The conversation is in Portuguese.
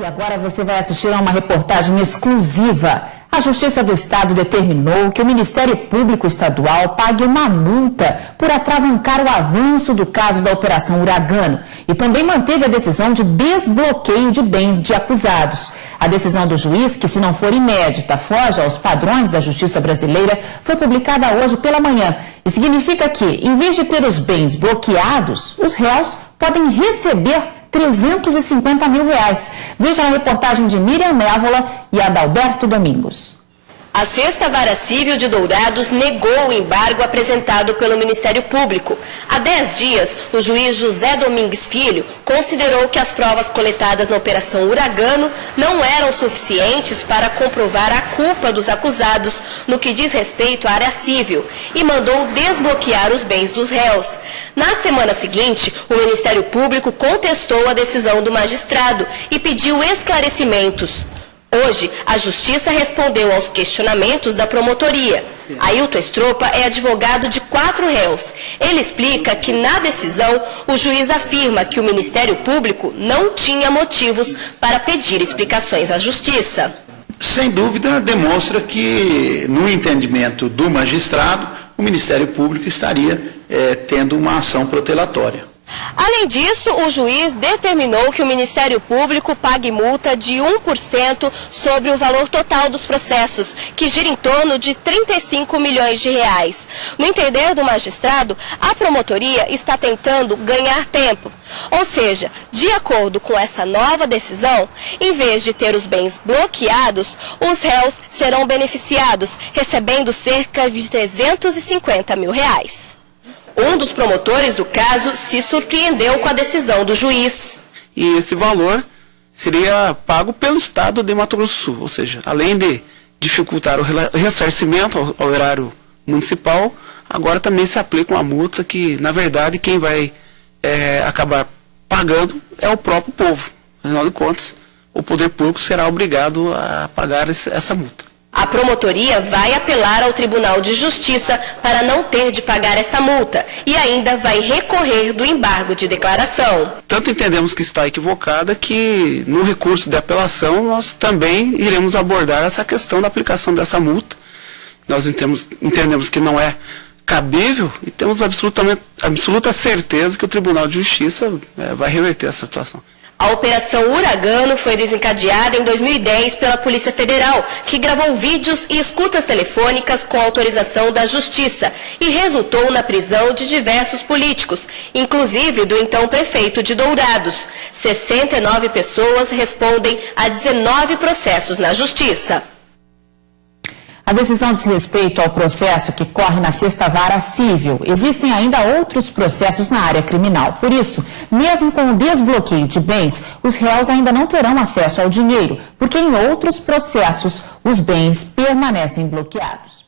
E agora você vai assistir a uma reportagem exclusiva. A Justiça do Estado determinou que o Ministério Público Estadual pague uma multa por atravancar o avanço do caso da Operação Uragano e também manteve a decisão de desbloqueio de bens de acusados. A decisão do juiz, que se não for inédita, foge aos padrões da Justiça brasileira, foi publicada hoje pela manhã e significa que, em vez de ter os bens bloqueados, os réus podem receber R$350 mil. Veja a reportagem de Miriam Névola e Adalberto Domingos. A Sexta Vara Civil de Dourados negou o embargo apresentado pelo Ministério Público. Há 10 dias, o juiz José Domingues Filho considerou que as provas coletadas na Operação Uragano não eram suficientes para comprovar a culpa dos acusados no que diz respeito à área civil e mandou desbloquear os bens dos réus. Na semana seguinte, o Ministério Público contestou a decisão do magistrado e pediu esclarecimentos. Hoje, a Justiça respondeu aos questionamentos da promotoria. Ailton Estropa é advogado de 4 réus. Ele explica que, na decisão, o juiz afirma que o Ministério Público não tinha motivos para pedir explicações à Justiça. Sem dúvida, demonstra que, no entendimento do magistrado, o Ministério Público estaria tendo uma ação protelatória. Além disso, o juiz determinou que o Ministério Público pague multa de 1% sobre o valor total dos processos, que gira em torno de R$35 milhões. No entender do magistrado, a promotoria está tentando ganhar tempo. Ou seja, de acordo com essa nova decisão, em vez de ter os bens bloqueados, os réus serão beneficiados, recebendo cerca de R$350 mil. Um dos promotores do caso se surpreendeu com a decisão do juiz. E esse valor seria pago pelo Estado de Mato Grosso do Sul, ou seja, além de dificultar o ressarcimento ao erário municipal, agora também se aplica uma multa que, na verdade, quem vai acabar pagando é o próprio povo. Afinal de contas, o poder público será obrigado a pagar essa multa. A promotoria vai apelar ao Tribunal de Justiça para não ter de pagar esta multa e ainda vai recorrer do embargo de declaração. Tanto entendemos que está equivocada que no recurso de apelação nós também iremos abordar essa questão da aplicação dessa multa. Nós entendemos que não é cabível e temos absoluta certeza que o Tribunal de Justiça vai reverter essa situação. A Operação Uragano foi desencadeada em 2010 pela Polícia Federal, que gravou vídeos e escutas telefônicas com autorização da Justiça e resultou na prisão de diversos políticos, inclusive do então prefeito de Dourados. 69 pessoas respondem a 19 processos na Justiça. A decisão diz respeito ao processo que corre na Sexta Vara Civil. Existem ainda outros processos na área criminal. Por isso, mesmo com o desbloqueio de bens, os réus ainda não terão acesso ao dinheiro, porque em outros processos os bens permanecem bloqueados.